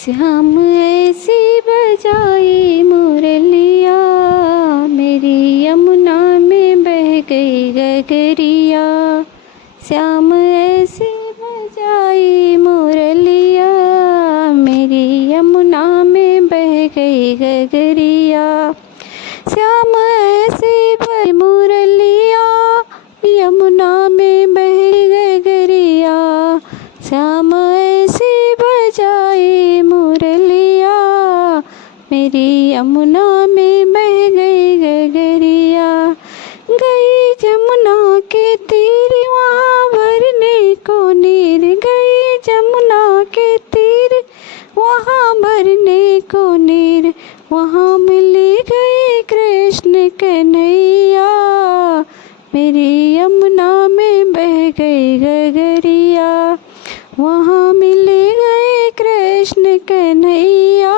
श्याम ऐसी बजाई मुरलिया, मेरी यमुना में बह गई गगरिया। श्याम ऐसी बजाई मुरलिया, मेरी यमुना में बह गई गगरिया। श्याम ऐसी बजाई मुरलिया, यमुना में बह गई गगरिया। श्याम ऐसी बजाई मुरलिया, मेरी यमुना में बह गई गगरिया। गई जमुना के तीर वहाँ भरने को नीर, गई जमुना के तीर वहाँ भरने को नीर। वहाँ मिल गए कृष्ण कन्हैया, मेरी यमुना में बह गई गगरिया। वहाँ मिल गए कृष्ण कन्हैया,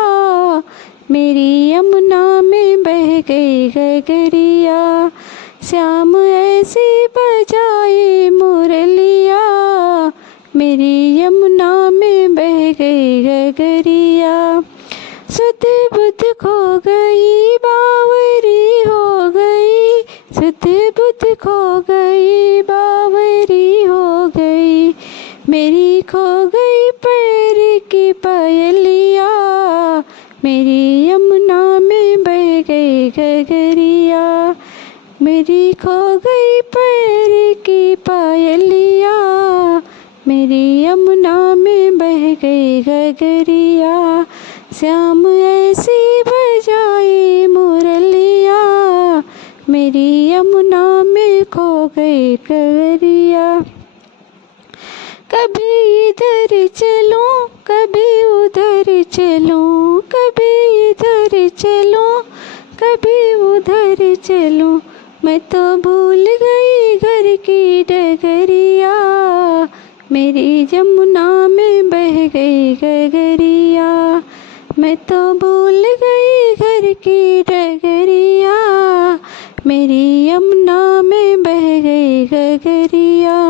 मेरी यमुना में बह गई गगरिया। श्याम ऐसी बजाई मुरलिया, मेरी यमुना में बह गई गगरिया। सुध बुध खो गई बावरी हो गई, सुध बुध खो गई बावरी हो गई। मेरी खो गई पैर की पायलिया, मेरी यमुना में बह गई गगरिया। मेरी खो गई पैर की पायलिया, मेरी यमुना में बह गई गगरिया। श्याम ऐसी बजाई मुरलिया, मेरी यमुना में खो गई गगरिया। कभी इधर चलूं कभी उधर चलूं, कभी इधर चलूं कभी उधर चलूं। मैं तो भूल गई घर की डगरिया, मेरी यमुना में बह गई गगरिया। मैं तो भूल गई घर की डगरिया, मेरी यमुना में बह गई गगरिया।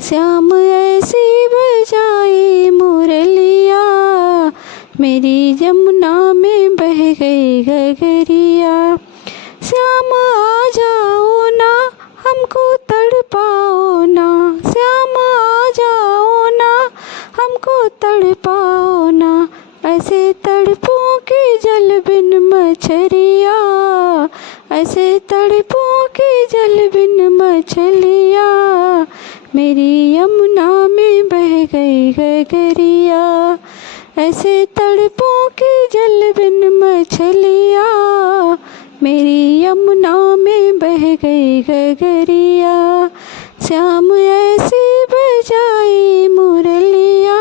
श्याम ऐसी बजाई मुरलिया, मेरी यमुना में बह गई गगरिया। श्याम आ जाओ ना हमको तड़पाओ ना, श्याम आ जाओ ना हमको तड़पाओ ना। ऐसे तड़पों के जल बिन मछलिया, ऐसे तड़पों के जल बिन मछलिया। मेरी यमुना में बह गई गगरिया। ऐसे तड़पों के जल बिन मछलिया, मेरी यमुना में बह गई गगरिया। श्याम ऐसी बजाई मुरलिया,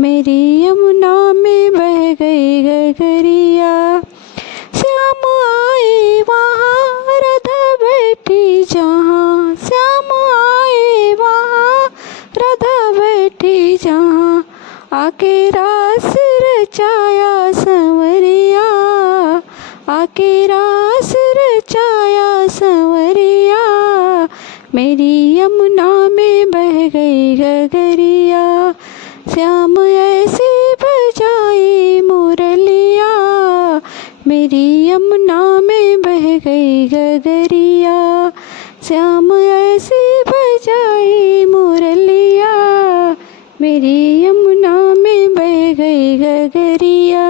मेरी यमुना में बह गई गगरिया। श्याम आए वहाँ राधा बैठी जहाँ, श्याम आए वहाँ राधा बैठी जहाँ। आके रास रचाया संवरिया, आके रास रचाया संवरिया। मेरी यमुना में बह गई गगरिया। श्याम ऐसी बजाई मुरलिया, मेरी यमुना में बह गई गगरिया। श्याम ऐसी बजाई मुरलिया, मेरी यमुना में बह गई गगरिया।